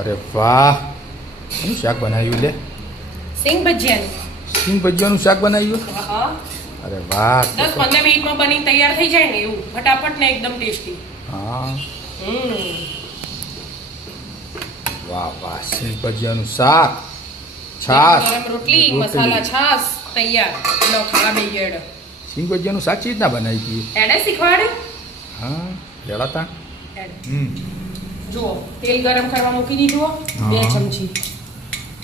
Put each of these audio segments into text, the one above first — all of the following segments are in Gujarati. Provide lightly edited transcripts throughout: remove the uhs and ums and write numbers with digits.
અરે વાહ, શું શાક બનાવ્યું લે? સિંગ ભજીયાનું. સિંગ ભજીયાનું શાક બનાવ્યું? હા. અરે વાહ. 10-15 મિનિટમાં બની તૈયાર થઈ જાય ને એવું ફટાફટ ને એકદમ ટેસ્ટી. હા. વાહ વાહ, સિંગ ભજીયાનું શાક, છાશ, ગરમ રોટલી, મસાલા છાશ તૈયાર. લો ખાવા બેસી ગયો. સિંગ ભજીયાનું શાક ચીજ ના બનાવી હતી? એડે શીખવાડે. હા, જડાતા. જુઓ તેલ ગરમ કરવા મૂકી દીધું. 2 ચમચી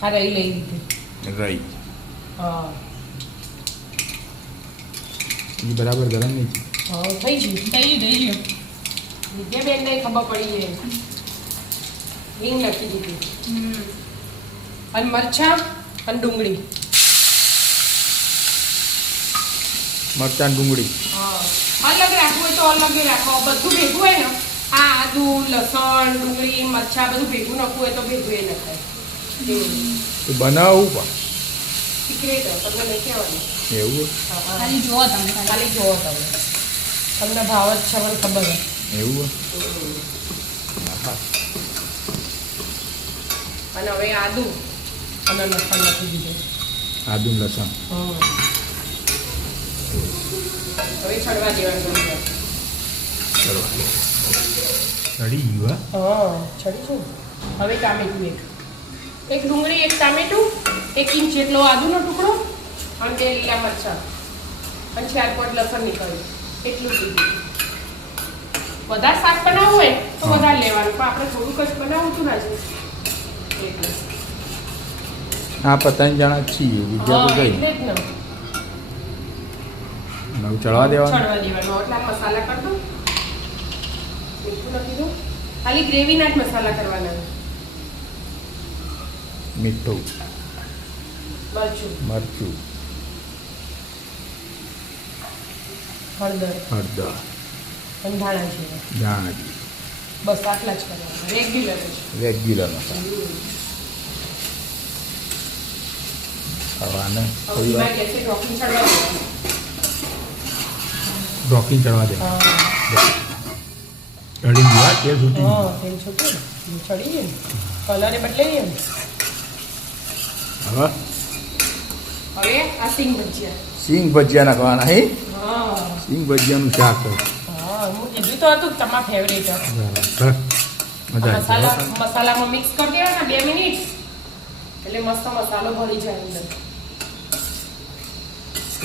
આ રહી લઈ લીધી. રહી. હા. એ બરાબર ગરમ નહીં છે. હા થઈ ગયું. વિદ્યાબેન ને ખબર પડી જાય. હિંગ નાખી દીધી. અને મરચાં અને ડુંગળી. મરચાં ડુંગળી. હા અલગ રાખવું હોય તો અલગ રાખો. બધું ભેગું હોય ને આ આદુ લસણ ડુંગળી મરચાં બધું ભેગું નાખવું હોય તો ભેગું એ નખાય. તો બનાવવું પણ સિક્રેટ તમને નહીં કહેવાનું. એવું? ખાલી જોવો તમે. તમને ભાવ જ છે મને ખબર હોય. એવું? અને હવે આદુ અને લસણ નાખી દીધું. આદુ લસણ. હવે છડવા દેવાનું. ચડી ગયું? હા છડી છું. હવે ટામેટું એક ડુંગળી એક ટામેટું 1 ઇંચ જેટલો આદુનો ટુકડો અને 2 લીલા મરચાં અને 4 પોટ લસણ નીકળ્યું એટલું લીધું. વધારે શાક બનાવવું હોય તો વધારે લેવાનું પણ આપણે થોડુંક જ બનાવવું હતું રાજુ એટલે આ પતંગ જણા છીએ વિદ્યા તો ગઈ. એટલે જ ને નવ ચડવા દેવાનું. એટલા મસાલા કરી દઉં. મીઠું નાખી દઉં. ખાલી ગ્રેવીના જ મસાલા કરવાના. મીઠું, મરચું, હળદર અને ધાણા જીરું. બસ આટલા જ કરવાના. રેગ્યુલર મસાલા. હવે ગેસે ઢોકળી ચડવા દેવાનું. ઢોકળી ચડવા દે. ચડી ગયા તેલ છૂટી. હા તેલ છૂટું ચડી ગયું. કલરે બદલાઈ ગયો. હવે આ સિંગ ભજીયા નાખવાના. હે હા સિંગ ભજીયાનું શાક. હા હું કીધું તો હતું તમારા ફેવરેટ. મજા મસાલામાં મિક્સ કરી દેવાના 2 મિનિટ એટલે મસ્ત મસાલો ભળી જાય અંદર.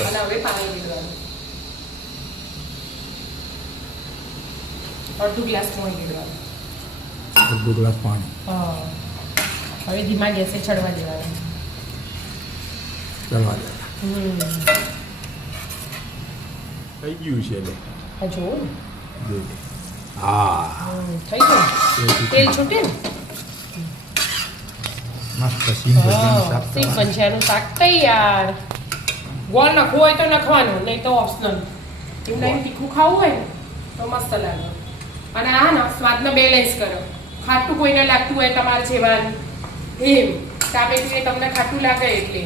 અને હવે પાણી રેડવાનું. અડધો ગ્લાસ પાણી રેડવાનું. અડધો ગ્લાસ પાણી. હા હવે ધીમા ગેસે ચડવા દેવાનું. ચડવા દે. થઈ ગયું છે એટલે. હા જુઓ ને. હા થઈ ગયું. તેલ છૂટે ને. મસ્ત સિંગ ભજીયાનું શાક. સિંગ ભજીયાનું શાક તૈયાર. ગોળ નાખવું હોય તો નાખવાનું નહીં તો ઓપ્શનલ. એમને એમ તીખું ખાવું હોય ને તો મસ્ત લાગે. અને આ ને સ્વાદને બેલેન્સ કરો. ખાટું કોઈને લાગતું હોય તમારે જેવાનું એમ ટામેટું એ તમને ખાટું લાગે એટલે.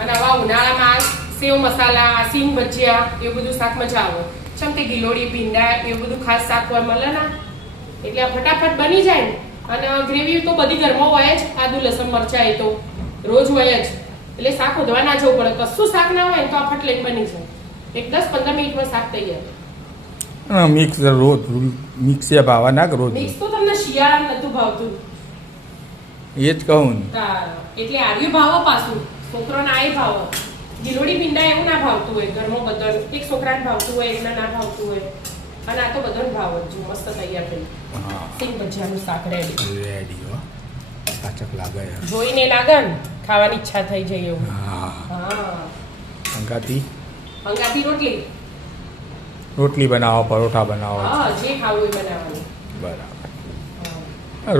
અને આવા ઉનાળામાં સેવ મસાલા સિંગ ભજીયા એવું બધું શાક મજા આવે. જેમ કે ગિલોડી ભીંડા એવું બધું ખાસ શાક હોય મળે ના એટલે આ ફટાફટ બની જાય ને. અને ગ્રેવી તો બધી ઘરમાં હોય જ. આદુ લસણ મરચાં એ તો રોજ હોય જ એટલે શાક ઉધવા ના જવું પડે. કશું શાક ના હોય ને તો આ ફટ લઈને બની જાય. 10-15 મિનિટમાં શાક તૈયાર. મિક્સ રોજ મિક્સ ભાવા ના કરો. મિક્સ તો તમને શિયાળા નતું ભાવતું એ જ કહું ને. એટલે આવ્યું ભાવો પાછું છોકરાને આય ભાવ. ગિલોડી ભીંડા એવું ના ભાવતું હોય ઘરમાં બધા. એક છોકરાને ભાવતું હોય એકના ના ભાવતું હોય. અને આ તો બધાને ભાવ જ. મસ્ત તૈયાર થઈ. સિંગ ભજીયાનું શાક રેડી. કાચક લાગે. જોઈને લાગે ને ખાવાની ઈચ્છા થઈ જાય એવું. હા અંગાતી રોટલી બનાવો, પરોઠા બનાવો. હા જે ખાવું એ બનાવવાનું. બરાબર.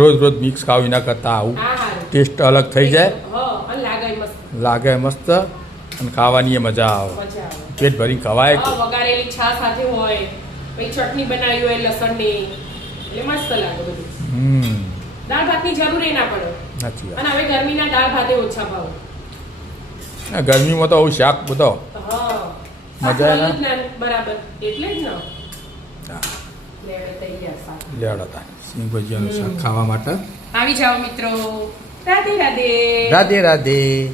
રોજ મિક્સ ખાવું એના કરતાં આવું ટેસ્ટ અલગ થઈ જાય. લાગે મસ્ત અને ખાવાની મજા આવે. પેટ ભરી ખવાય. વઘારેલી છાશ સાથે હોય પછી ચટણી બનાવી હોય લસણની એટલે મસ્ત લાગે બધું. દાળ ભાતની જરૂર એ ના પડે. અને હવે ગરમીના દાળ ભાતે ઓછા ભાવ. ગરમીમાં તો આવું શાક બધો મજા બરાબર એટલે જ ને. લેવડતા સિંગ ભજીયાનું શાક ખાવા માટે આવી જાઓ મિત્રો. રાધે રાધે. રાધે રાધે.